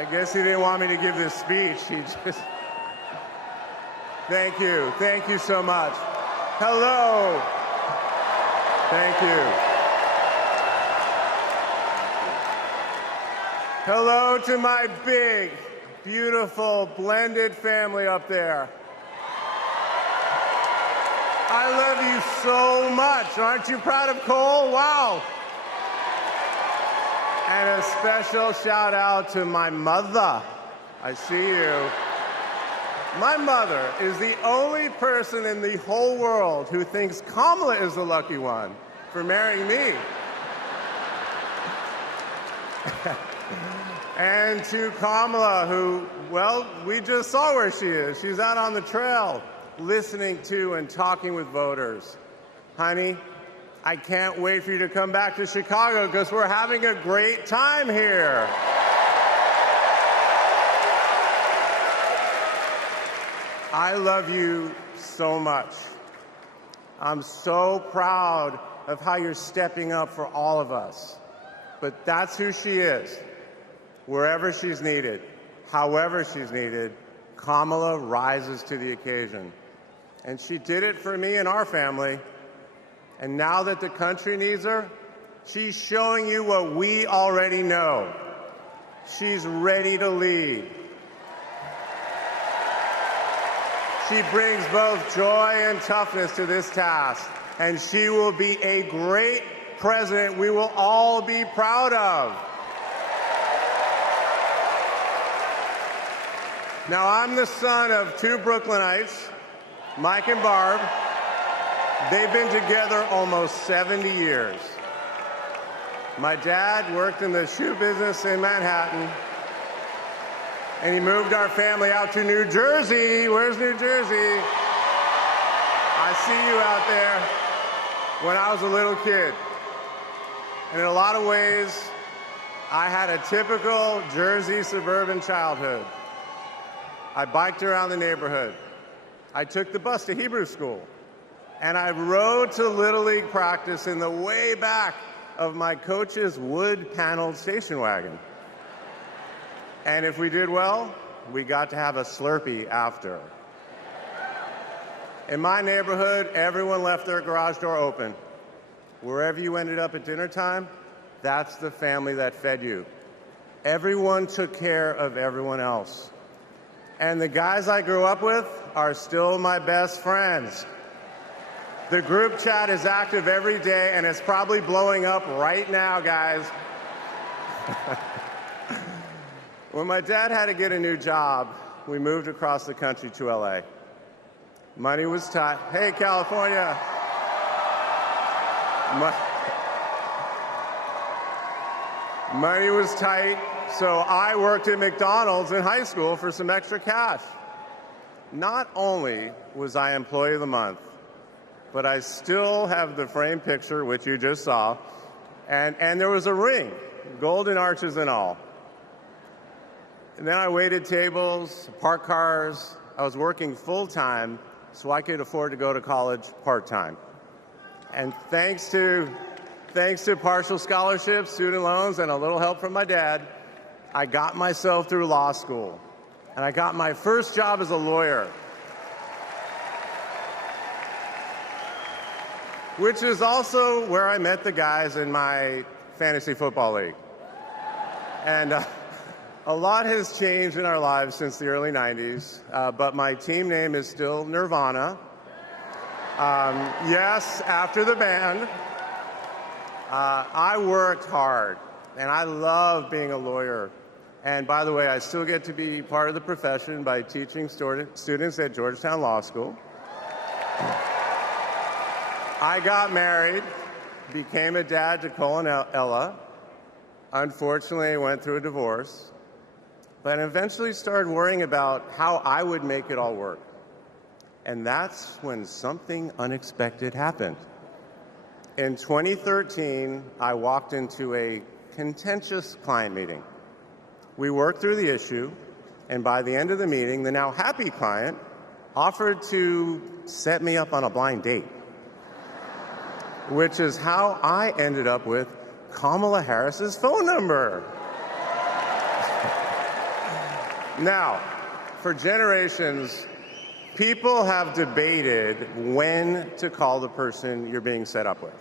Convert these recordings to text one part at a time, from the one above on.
I guess he didn't want me to give this speech. He just... Thank you. Thank you so much. Hello. Thank you. Hello to my big, beautiful, blended family up there. I love you so much. Aren't you proud of Cole? Wow. And a special shout out to my mother. I see you. My mother is the only person in the whole world who thinks Kamala is the lucky one for marrying me. And to Kamala, who, well, we just saw where she is. She's out on the trail listening to and talking with voters. Honey, I can't wait for you to come back to Chicago because we're having a great time here. I love you so much. I'm so proud of how you're stepping up for all of us. But that's who she is. Wherever she's needed, however she's needed, Kamala rises to the occasion. And she did it for me and our family. And now that the country needs her, she's showing you what we already know. She's ready to lead. She brings both joy and toughness to this task, and she will be a great president we will all be proud of. Now, I'm the son of two Brooklynites, Mike and Barb. They've been together almost 70 years. My dad worked in the shoe business in Manhattan, and he moved our family out to New Jersey. Where's New Jersey? I see you out there. When I was a little kid. And in a lot of ways, I had a typical Jersey suburban childhood. I biked around the neighborhood. I took the bus to Hebrew school. And I rode to Little League practice in the way back of my coach's wood-paneled station wagon. And if we did well, we got to have a Slurpee after. In my neighborhood, everyone left their garage door open. Wherever you ended up at dinner time, that's the family that fed you. Everyone took care of everyone else. And the guys I grew up with are still my best friends. The group chat is active every day, and it's probably blowing up right now, guys. When my dad had to get a new job, we moved across the country to LA. Money was tight. Hey, California. Money was tight, so I worked at McDonald's in high school for some extra cash. Not only was I Employee of the Month, but I still have the framed picture, which you just saw, and there was a ring, golden arches and all. And then I waited tables, parked cars. I was working full-time so I could afford to go to college part-time. And thanks to partial scholarships, student loans, and a little help from my dad, I got myself through law school. And I got my first job as a lawyer, which is also where I met the guys in my fantasy football league. And a lot has changed in our lives since the early 90s, but my team name is still Nirvana. Yes, after the band. I worked hard, and I love being a lawyer. And by the way, I still get to be part of the profession by teaching students at Georgetown Law School. I got married, became a dad to Cole and Ella. Unfortunately, I went through a divorce, but eventually started worrying about how I would make it all work. And that's when something unexpected happened. In 2013, I walked into a contentious client meeting. We worked through the issue, and by the end of the meeting, the now happy client offered to set me up on a blind date, which is how I ended up with Kamala Harris's phone number. Now, for generations, people have debated when to call the person you're being set up with.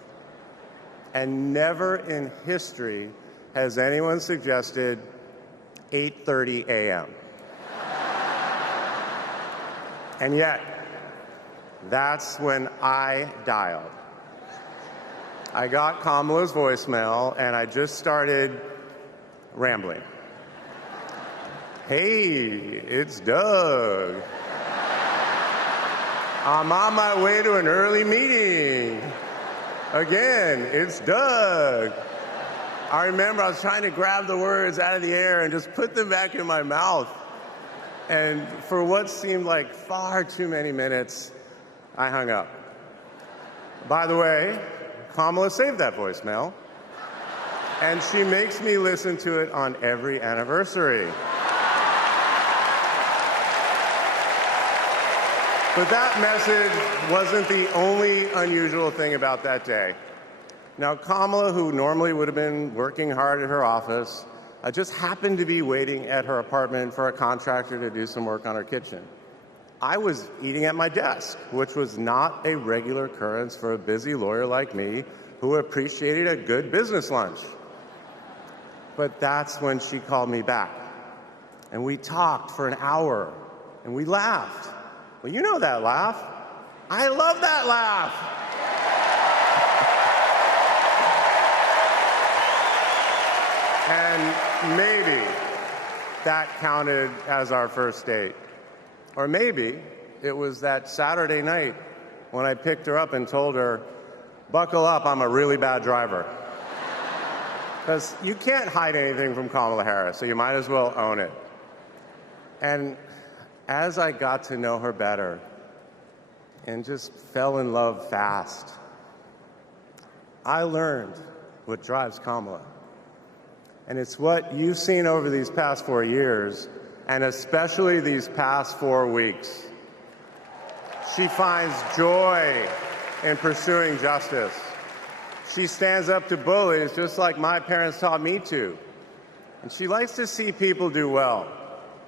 And never in history has anyone suggested 8:30 a.m. And yet, that's when I dialed. I got Kamala's voicemail, and I just started rambling. Hey, it's Doug. I'm on my way to an early meeting. Again, it's Doug. I remember I was trying to grab the words out of the air and just put them back in my mouth. And for what seemed like far too many minutes, I hung up. By the way, Kamala saved that voicemail, and she makes me listen to it on every anniversary. But that message wasn't the only unusual thing about that day. Now, Kamala, who normally would have been working hard at her office, just happened to be waiting at her apartment for a contractor to do some work on her kitchen. I was eating at my desk, which was not a regular occurrence for a busy lawyer like me who appreciated a good business lunch. But that's when she called me back. And we talked for an hour, and we laughed. Well, you know that laugh. I love that laugh. And maybe that counted as our first date. Or maybe it was that Saturday night when I picked her up and told her, buckle up, I'm a really bad driver. Because you can't hide anything from Kamala Harris, so you might as well own it. And as I got to know her better and just fell in love fast, I learned what drives Kamala. And it's what you've seen over these past 4 years, and especially these past 4 weeks. She finds joy in pursuing justice. She stands up to bullies just like my parents taught me to. And she likes to see people do well,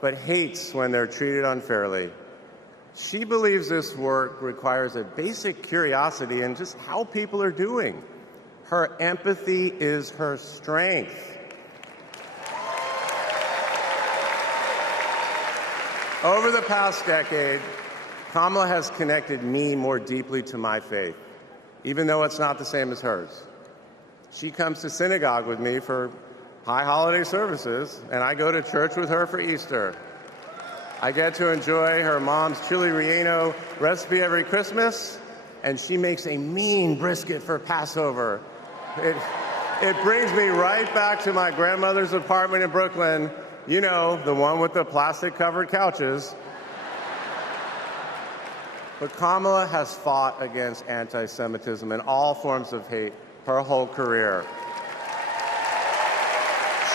but hates when they're treated unfairly. She believes this work requires a basic curiosity in just how people are doing. Her empathy is her strength. Over the past decade, Kamala has connected me more deeply to my faith, even though it's not the same as hers. She comes to synagogue with me for high holiday services, and I go to church with her for Easter. I get to enjoy her mom's chili relleno recipe every Christmas, and she makes a mean brisket for Passover. It brings me right back to my grandmother's apartment in Brooklyn, you know, the one with the plastic-covered couches. But Kamala has fought against anti-Semitism and all forms of hate her whole career.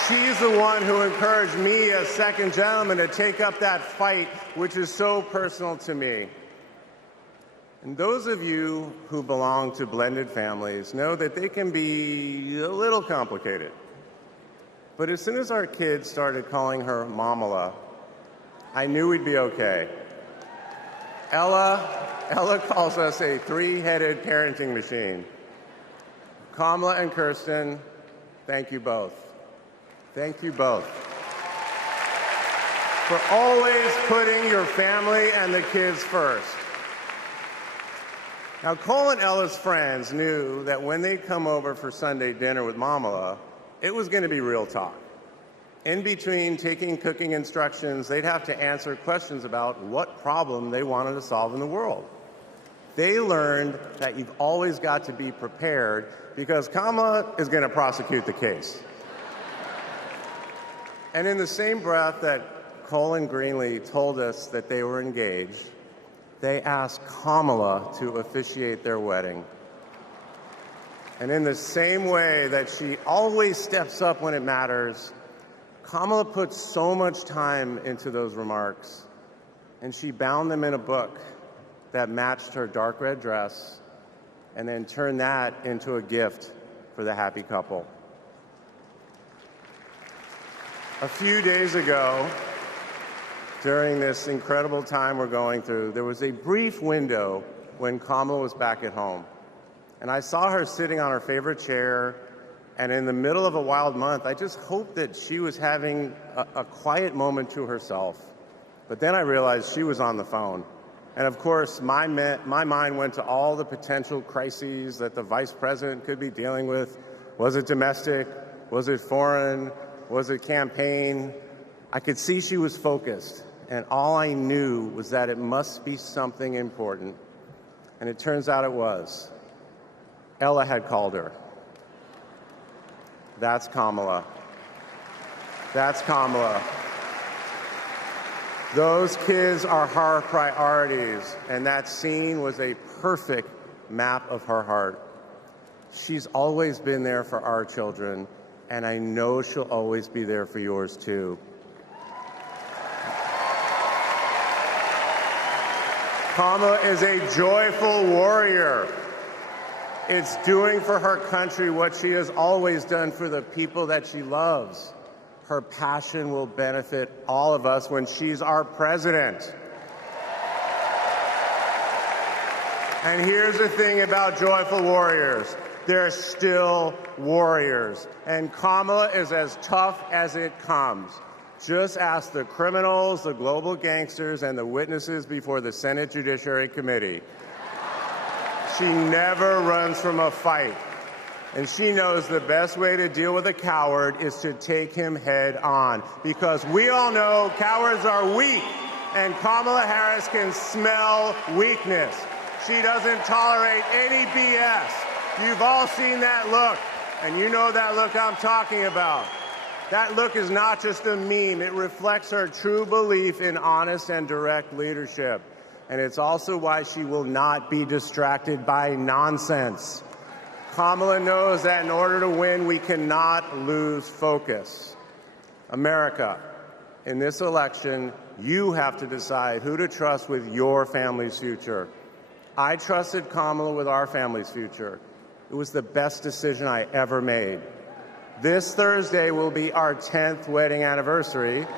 She's the one who encouraged me as second gentleman to take up that fight, which is so personal to me. And those of you who belong to blended families know that they can be a little complicated. But as soon as our kids started calling her Mamala, I knew we'd be okay. Ella calls us a three-headed parenting machine. Kamala and Kirsten, thank you both. Thank you both for always putting your family and the kids first. Now, Cole and Ella's friends knew that when they'd come over for Sunday dinner with Mamala, it was going to be real talk. In between taking cooking instructions, they'd have to answer questions about what problem they wanted to solve in the world. They learned that you've always got to be prepared because Kamala is going to prosecute the case. And in the same breath that Cole and Greenlee told us that they were engaged, they asked Kamala to officiate their wedding. And in the same way that she always steps up when it matters, Kamala put so much time into those remarks, and she bound them in a book that matched her dark red dress, and then turned that into a gift for the happy couple. A few days ago, during this incredible time we're going through, there was a brief window when Kamala was back at home. And I saw her sitting on her favorite chair, and in the middle of a wild month, I just hoped that she was having a quiet moment to herself. But then I realized she was on the phone. And of course, my mind went to all the potential crises that the vice president could be dealing with. Was it domestic? Was it foreign? Was it campaign? I could see she was focused, and all I knew was that it must be something important. And it turns out it was. Ella had called her. That's Kamala. That's Kamala. Those kids are her priorities, and that scene was a perfect map of her heart. She's always been there for our children, and I know she'll always be there for yours too. Kamala is a joyful warrior. It's doing for her country what she has always done for the people that she loves. Her passion will benefit all of us when she's our president. And here's the thing about joyful warriors. They're still warriors. And Kamala is as tough as it comes. Just ask the criminals, the global gangsters, and the witnesses before the Senate Judiciary Committee. She never runs from a fight. And she knows the best way to deal with a coward is to take him head on. Because we all know cowards are weak, and Kamala Harris can smell weakness. She doesn't tolerate any BS. You've all seen that look, and you know that look I'm talking about. That look is not just a meme. It reflects her true belief in honest and direct leadership. And it's also why she will not be distracted by nonsense. Kamala knows that in order to win, we cannot lose focus. America, in this election, you have to decide who to trust with your family's future. I trusted Kamala with our family's future. It was the best decision I ever made. This Thursday will be our 10th wedding anniversary, which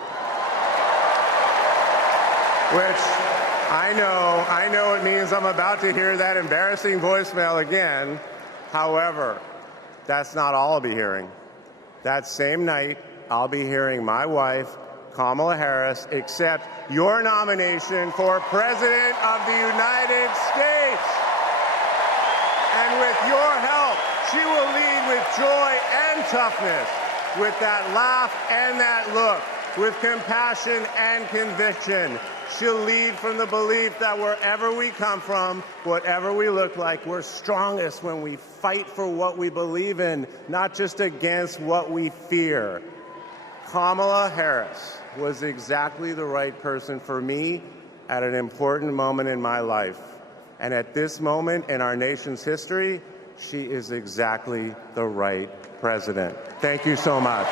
I know it means I'm about to hear that embarrassing voicemail again. However, that's not all I'll be hearing. That same night, I'll be hearing my wife, Kamala Harris, accept your nomination for President of the United States. And with your help, she will lead with joy and toughness, with that laugh and that look, with compassion and conviction. She'll lead from the belief that wherever we come from, whatever we look like, we're strongest when we fight for what we believe in, not just against what we fear. Kamala Harris was exactly the right person for me at an important moment in my life. And at this moment in our nation's history, she is exactly the right president. Thank you so much.